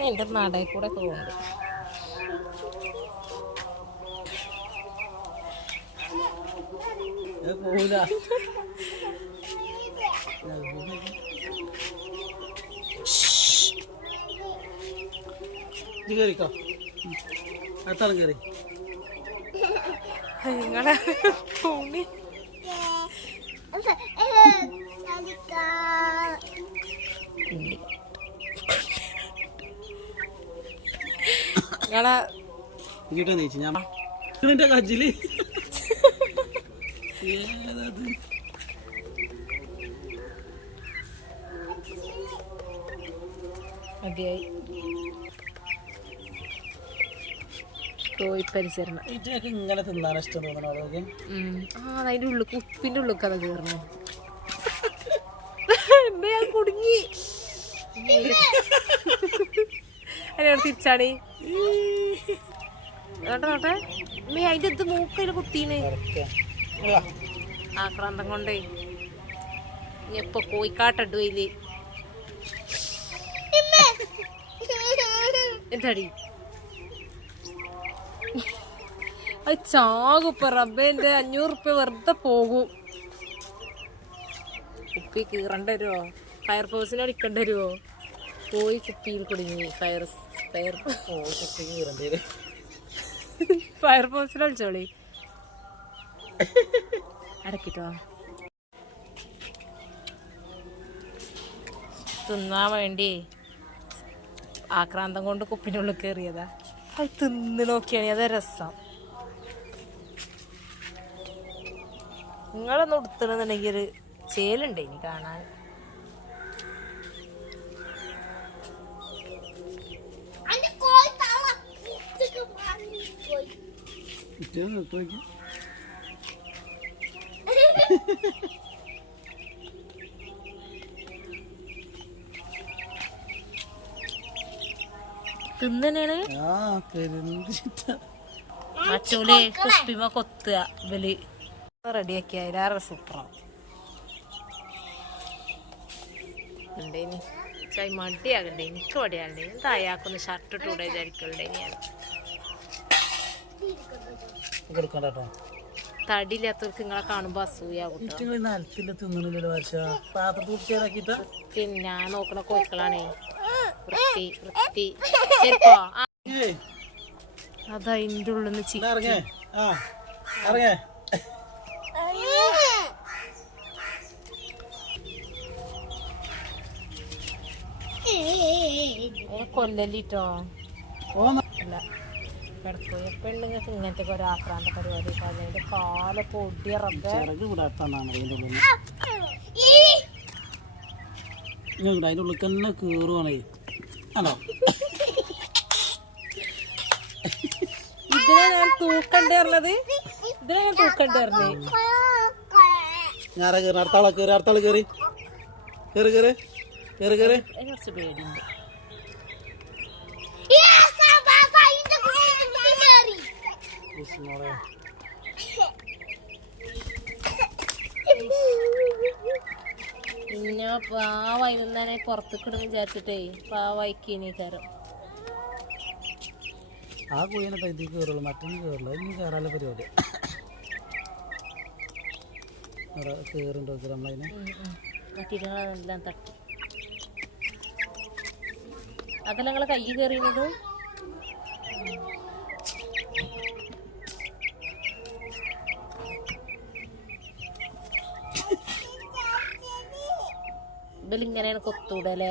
എന്റെ നടയിൽ കൂടെ ഒക്കെ പോകുന്നുണ്ട്. പോവില്ല ഇത് കയറിക്കോ അടുത്താളും കയറി നിങ്ങളെ തുണി നിങ്ങളെ ഇങ്ങോട്ട് നീച്ചു ഞാൻ നിന്റെ ഏതത്? മതിയായി. കോഴി പരിസരണം. ഇതൊക്കെ ഇങ്ങനെ തിന്നാൻ ഇഷ്ടം തോന്നണോ ആ അതിന്റെ ഉള്ളു കുപ്പിന്റെ ഉള്ളു കഥ കയറണം എന്നെ ഞാൻ കുടുങ്ങി. അതിനോട് തിരിച്ചാടി. നോട്ടെ നോട്ടെ മേ അതിന്റെ ഇത് മൂക്കയിൽ കുത്തീന്. ആക്രാന്തം കൊണ്ടേ. എപ്പൊ കോയിക്കാട്ടു ഇതിൽ എന്താടി? അത് ചാകും ഇപ്പൊ റബ്ബേന്റെ അഞ്ഞൂറ് റുപ്യ വെറുതെ പോകും. ഉപ്പി കീറണ്ട വരുമോ ഫയർഫോഴ്സിനെ അടിക്കണ്ടരുവോ വരുമോ പോയി കുപ്പിയിൽ കുടുങ്ങി. ഫയർ ഫയർ ഫയർ ഫോഴ്സിൽ അടിച്ചോളി അടക്കിട്ടോ. തിന്നാൻ വേണ്ടി ആക്രാന്തം കൊണ്ട് കുപ്പിനുള്ളിൽ കയറിയതാ അത് തിന്ന് നോക്കിയാണ് അതാ രസം. നിങ്ങളൊന്ന് ഉടുത്തണമെന്നുണ്ടെങ്കിൽ ഒരു ചേലുണ്ട് ഇനി കാണാൻ. പെരുന്തിട്ട മച്ചോൽ കുപ്പിമ കൊത്തുക ഇവൽ. റെഡിയാക്കി അതിലേറെ സൂപ്പറാവും ഉണ്ടേനി ചായ മടിയാകണ്ടേ എനിക്ക് മടിയാകണ്ടേ. എന്താ ഷർട്ട് ഇട്ടൂടെ വിചാരിക്കണ്ടേ ഞാൻ. തടിയില്ലാത്തവർക്ക് നിങ്ങളെ കാണുമ്പോ അസൂയാവും പിന്നെ നോക്കണ കോഴിക്കളാണേ. വൃത്തി വൃത്തി. അതാ അതിന്റെ ഉള്ളിൽ നിന്ന് ചി ഇതാ ഇറങ്ങേ? ആ ഇറങ്ങേ. കൊല്ലല്ലിട്ടോ? അല്ല. കിടക്കുക പെണ്ണുങ്ങൾക്ക് ഇങ്ങനത്തെ ഒരു ആക്രാന്ത പരിപാടി അതിന്റെ കാല വിടാത്താണ് അതിന്റെ ഉള്ളിൽ അതിന്റെ തന്നെ കയറുവാണേ ആണോ ഇതിനെ ഞാൻ തൂക്കണ്ടേർന്നത് ഇതിനെ ഞാൻ തൂക്കണ്ടേർന്നേ ഞാറാ കയറി അടുത്താളെ കേറി അടുത്താളെ കേറി. കേറി കേറി. കയറി കയറി കുറച്ച് പേടിയുണ്ട്. മോളെ പിന്നെ പാവായി വൈകുന്നേരം പുറത്തേക്കിടും വിചാരിച്ചിട്ടേ പാവായിക്ക് ഇനി കയറും. ആ കുഴിനെ പൈതി കയറുള്ളൂ മറ്റൊന്നും കയറില്ല. ഇനി കയറാനുള്ള പരിപാടി. അവിടെ കയറുണ്ടോ നമ്മളതിനെ? മറ്റിരുങ്ങളെല്ലാം തട്ടി. അതല്ല നിങ്ങളെ കൈ കയറിയത് ഇവലിങ്ങനെയാണ് കൊത്തൂടല്ലേ?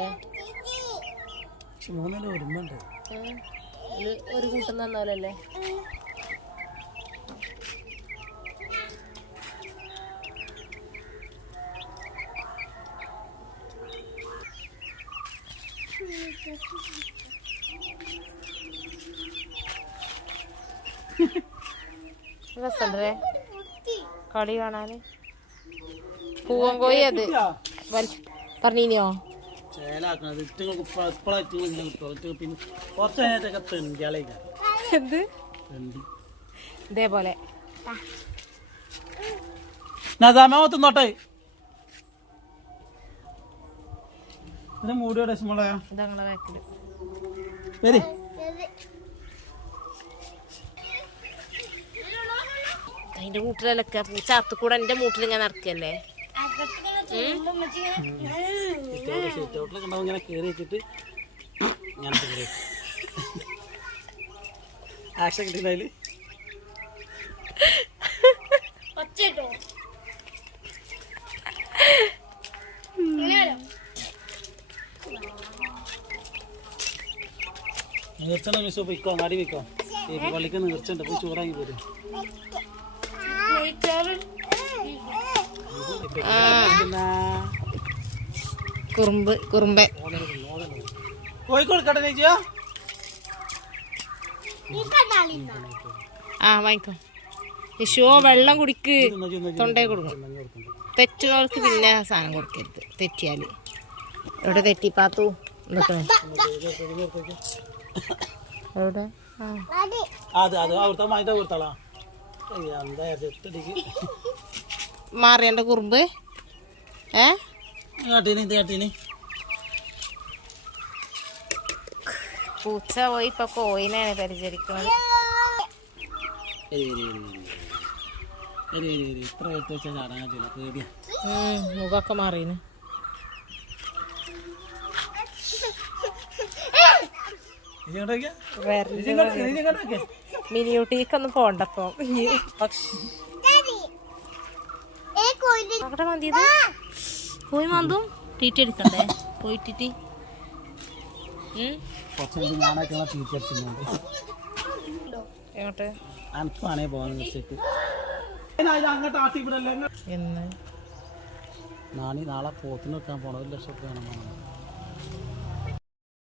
ഇത് ഒരു കൂട്ടം തന്നോലല്ലേ രസണ്ടേ കളി കാണാന്? പൂവൻകോയി അത് വൽ- പറഞ്ഞിനിയോ ചേലാക്കണത്. ഇങ്ങനെ കിട്ടും പിന്നെ കുറച്ച് എന്ത്? ഇതേപോലെ. നസാമ തിന്നോട്ടെ ഇതങ്ങളെ ബാക്കിൽ വരി. അതിന്റെ മൂട്ടിലൊക്കെ പൂച്ച അത്തുകൂടെ എന്റെ മൂട്ടിൽ ഇങ്ങനെ നടക്കല്ലേ? ഷീറ്റൗട്ടിലൊക്കെ ഉണ്ടാവും ഇങ്ങനെ വെച്ചിട്ട് ഞാൻ മിസ്സോ പോയിക്കോ അങ്ങാടി പോയിക്കോ പള്ളിക്ക് നീർച്ചുണ്ട് പോയി ചോറാങ്ങി പോരും കുറുമ്പ് കുറുമ്പ്. കോഴിക്കോട് ആ വാങ്ങിക്കോ. യശോ വെള്ളം കുടിക്ക്. തൊണ്ടേ കൊടുക്കും തെറ്റുന്നവർക്ക് പിന്നെ ആ സാധനം കൊടുക്കരുത്. തെറ്റിയാൽ. എവിടെ തെറ്റി പാത്തു? നിൽക്കണേ എവിടെ? അത്. അത് കൊടുത്താളാ എന്താ മാറിയണ്ട കുറുമ്പ്. ഏ? പൂച്ച പോയി ഇപ്പൊ കോയിനാണ് പരിചരിക്കുന്നത്. മുഖമൊക്കെ മാറീന്. മിനിയൂട്ടിക്കൊന്നും പോണ്ടപ്പോ. അവിടെ മന്തിയത് കോയി മാന്തും. തീറ്റ എടുക്കണ്ടേ? ഞാനൊക്കെ ടീച്ചർസുണ്ട് എങ്ങോട്ട്? ഉച്ചയ്ക്ക് എന്ന്? നാളെ നാളെ പോത്തിന് വെക്കാൻ പോണം ഒരു ലക്ഷം